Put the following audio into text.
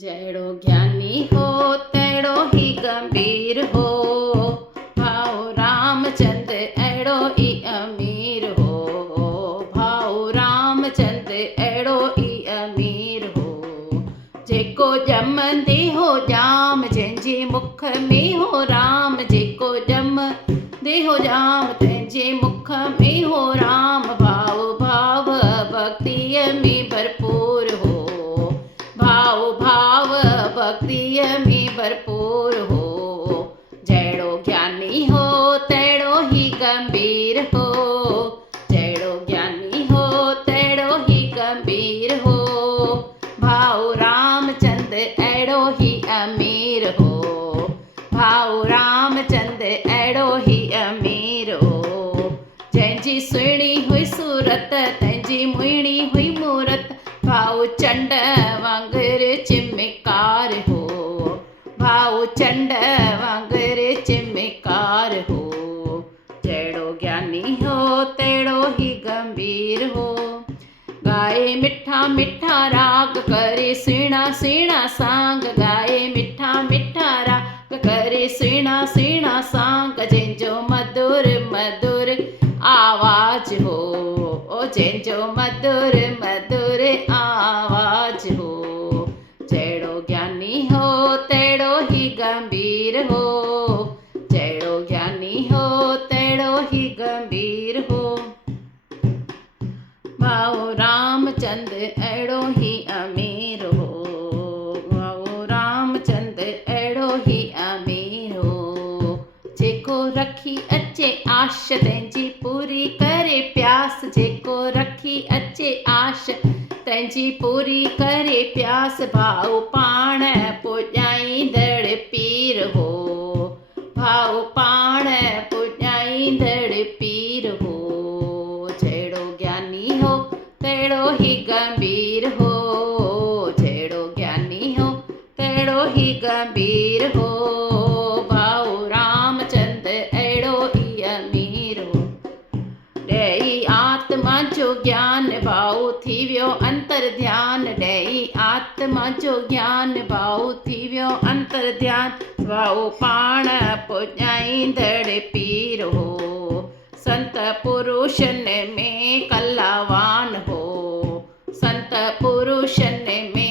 जहिड़ो ज्ञानी हो तहिड़ो ही गंभीर हो। भाऊ रामचंद्र अहिड़ो ई अमीर हो। भाऊ रामचंद्र अहिड़ो ई अमीर हो। जेको ॼमंदे हो ॼाम जंहिंजे मुख में हो राम। जेको ॼमंदे हो ॼाम तंहिंजे मुख में हो राम। भाऊ भाव भक्तीअ में भरपूर हो। भाऊ भाव भक्तीअ में भरपूर हो। जहिड़ो ज्ञानी हो तहिड़ो ही गंभीर हो। जहिड़ो ज्ञानी हो तहिड़ो ही गंभीर हो। भाऊ रामचंद्र अहिड़ो ही अमीर हो। भाऊ रामचंद्र अहिड़ो ही अमीर हो। जंहिंजी सुहिणी हुई सूरत तंहिंजी मुहिणी हुई मूरत। भाऊ चंड वांगुर चिमकार हो। भाऊ चंड वांगुर चिमकार हो। जहिड़ो ज्ञानी हो तहिड़ो ही गंभीर हो। गाए मिठा मिठा राग करे सुहिणा सुहिणा सांग। गाए मिठा मिठा राग करे सुहिणा सुहिणा सांग। जंहिंजो मधुर मधुर आवाज हो। ओ जंहिंजो मधुर मधुर आवाज हो। जहिड़ो ज्ञानी हो तहिड़ो ही गंभीर हो। जहिड़ो ज्ञानी हो तहिड़ो ही गंभीर हो। भाऊ रामचंद्र अहिड़ो ही अमीर हो। भाऊ रामचंद्र अहिड़ो ही अमीर हो। जेको रखी अचे आश तंहिंजी पूरी करे प्यास। जेको रखी अचे आश तंहिंजी पूरी करे प्यास। भाऊ पाण पुॼाईंदड़ पीर हो। भाऊ पाण पुॼाईंदड़ पीर हो। जहिड़ो ज्ञानी हो तहिड़ो ही गंभीर हो। जहिड़ो ज्ञानी हो तहिड़ो ही गंभीर हो। भाऊ रामचंद्र अहिड़ो ई अमीर हो। ॾेई आत्मा जो ज्ञान भाऊ थी वियो अंतर ध्यान। ॾेई आत्मा जो ज्ञान भाऊ थी वियो अंतर ध्यान। भाऊ पाण पुॼाईंदड़ पीर हो। संत पुरुषनि में कलावान हो। संत पुरुषनि में